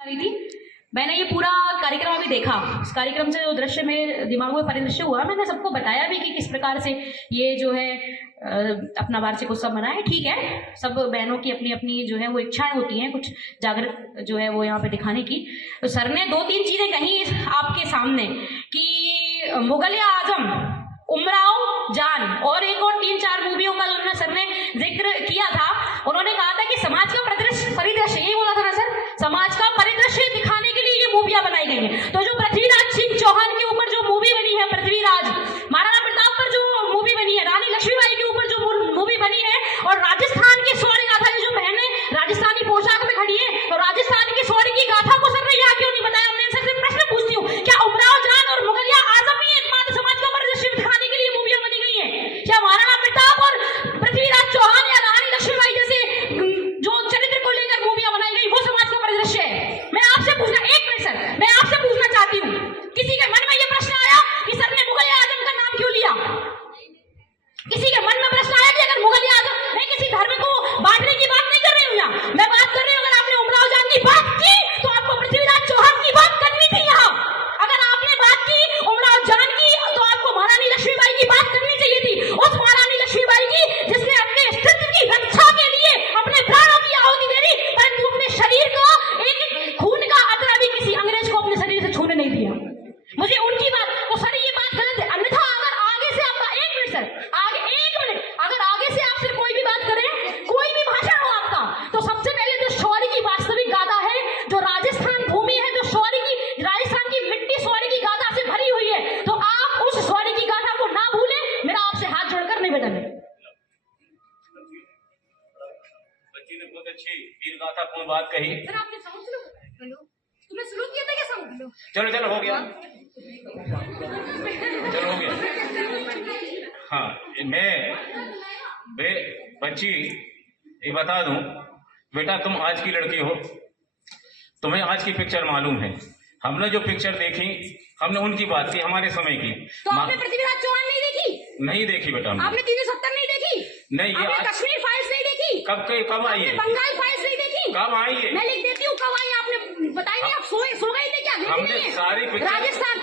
रही थी। मैंने ये पूरा कार्यक्रम अभी देखा। इस कार्यक्रम से जो दृश्य में दिमाग में परिदृश्य हुआ, मैंने सबको बताया भी कि किस प्रकार से ये जो है अपना वार्षिक उत्सव मनाए। ठीक है, सब बहनों की अपनी अपनी जो है वो इच्छाएं होती हैं कुछ जागृत जो है वो यहाँ पे दिखाने की। तो सर ने 2-3 चीजें कही आपके सामने कि मुगल आजम, उमराव जान और एक और 3-4 मूवियों का जो सर ने जिक्र किया था। उन्होंने कहा था कि समाज का परिदृश्य यही बोला था ना सर, समाज का परिदृश्य दिखाने के लिए ये मूवियां बनाई गई हैं। तो जो पृथ्वीराज सिंह चौहान के ऊपर जो मूवी बनी है, पृथ्वीराज, महाराणा प्रताप पर जो मूवी बनी है, रानी लक्ष्मीबाई के ऊपर जो मूवी बनी है, और राजस्थान की स्वर्ण गाथा, जो बहने राजस्थानी पोशाक में खड़ी है, तो राजस्थान की स्वर्ण की गाथा को सर ने यहाँ क्यों नहीं बताया? मैं सर से प्रश्न पूछती हूँ, क्या उमराव जान और मुगलिया आजम ही एकमात्र समाज का परिदृश्य दिखाने के लिए मूवियां बनी गई है? क्या महाराणा प्रताप और पृथ्वीराज चौहान या रानी लक्ष्मीबाई जैसे जो चरित्र को लेकर मूवियां बनाई गई वो समाज का परिदृश्य है? मैं आपसे पूछना, एक मिनट सर, मैं आपसे पूछना चाहती हूँ, किसी के मन में यह प्रश्न आया कि सर ने मुगल आजम का नाम क्यों लिया? किसी के मन में प्रश्न आया कि अगर मुगल आजम, मैं किसी धर्म को बांटने की बात नहीं कर रही हूँ यहाँ, मैं बात कर रही हूँ अगर आपने उमराव जान की बात की तो आपको पृथ्वीराज चौहान की बात करनी थी यहाँ। अगर आपने बात की उमराव जान की तो आपको महारानी लक्ष्मीबाई की बात करनी चाहिए थी। उस महारानी लक्ष्मीबाई की जिसने अपने अस्तित्व की रक्षा के लिए अपने प्राणों की आहुति दे दी, परंतु अपने शरीर को एक खून का अतरा भी किसी अंग्रेज को अपने शरीर से छूने नहीं दिया। मुझे उनकी बात, तो सर ये बात गलत है। अन्यथा अगर आगे से आपका, एक मिनट सर, आगे एक मिनट, अगर आगे से आपसे कोई भी बात करे, कोई भी भाषण हो आपका, तो सबसे पहले जो शौर्य की वास्तविक गाथा है, जो राजस्थान भूमि है, जो शौर्य की, राजस्थान की मिट्टी शौर्य की गाथा से भरी हुई है, तो आप उस शौर्य की गाथा को ना भूलें। मेरा आपसे हाथ जोड़कर निवेदन है। बच्ची ने बहुत अच्छी वीर गाथा पूर्ण बात कही। सर आपने समझ लो, तुमने शुरू किया था क्या? समझ लो, चलो चलो हो गया, चलो हो गया। हाँ, बच्ची ये बता दूं बेटा, तुम आज की लड़की हो, तुम्हें आज की पिक्चर मालूम है। हमने जो पिक्चर देखी, हमने उनकी बात की, हमारे समय की। तो आपने पृथ्वीराज चौहान नहीं देखी? नहीं देखी बेटा। आपने 370 नहीं देखी? नहीं, ये आपने कश्मीर फाइल्स नहीं देखी? कब आई है? बंगाल फाइल्स नहीं देखी? कब आई है? मैं लिख देती हूँ कब आई। आपने बताई नहीं, आप सो गए थे क्या? देखी हमने नहीं है? सारी पिक्चर, राजस्थान